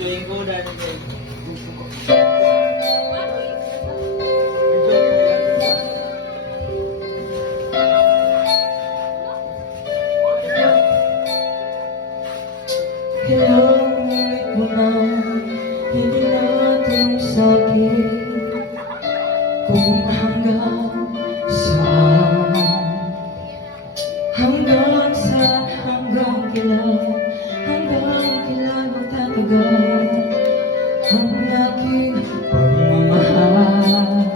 Biduin ko dahil Kailangan ko na hindi natin sa'kin kung hanggang saan, hanggang kailan magtatagal ang aking pagmamahal,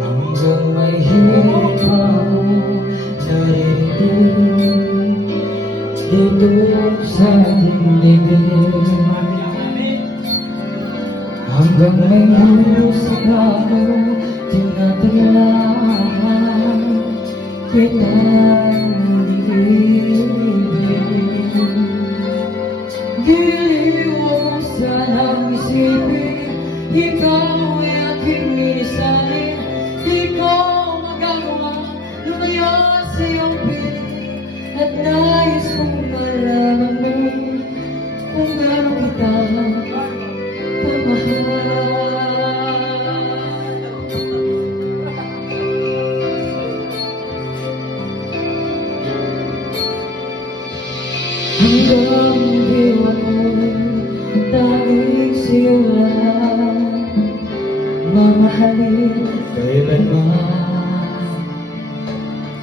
hanggang may hirap ako naririnig dito sa dingding, hanggang may musik ako tinatalahan kitang ibig. Di mo sanang isipin, ikaw ay aking minisanin. Di ko magagawa lumayo sa iyong piling, at nais kong malaman mo kung gaano kita kamahal. Hanggang diwa ko'y tanging sa'yo lang mamahalin kailanman.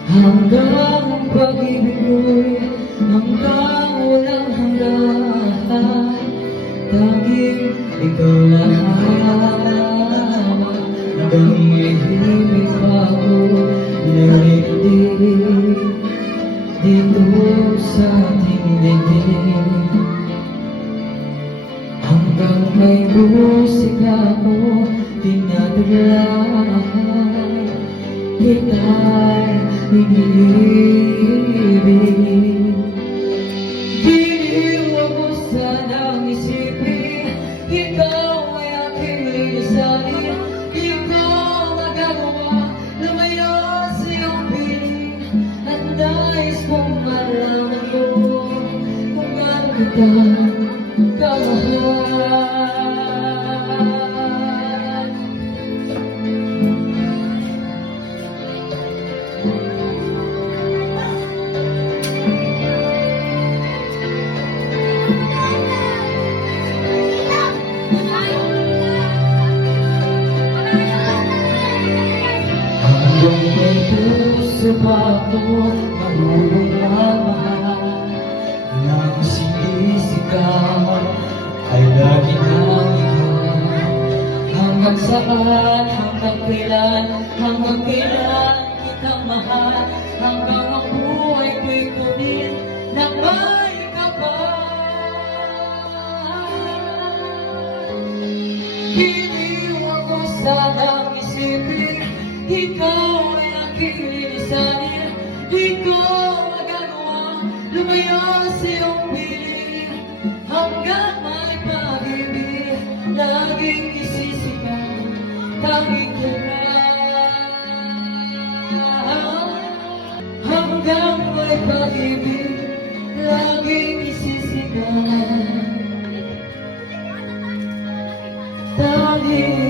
Hanggang ang pag-ibig ko'y hanggang walang hanggan, tanging ikaw lang. Hanggang may himig pa ako narinig dito sa dingding, hanggang may musik ako tinatalahan kita'y iniibig. Di mo sanang isipin, ikaw ay aking lilisanin. Di ko magagawa lumayo sa iyong piling, at nais kong malaman mo kung gaano kita kamahal. Hanggang may puso pa ako marunong mamahal, nang sinisigaw ay lagi nang ikaw. Hanggang saan, hanggang kailan kitang mahal, hanggang ang buhay ko'y kunin ng may kapal. Hindi ako sanang isipin, ikaw ay aking lilisanin. Di ko magagawa lumayo sa iyong piling, hanggang may pag-ibig laging isisigaw, tanging hanggang may pag-ibig laging isisigaw, tanging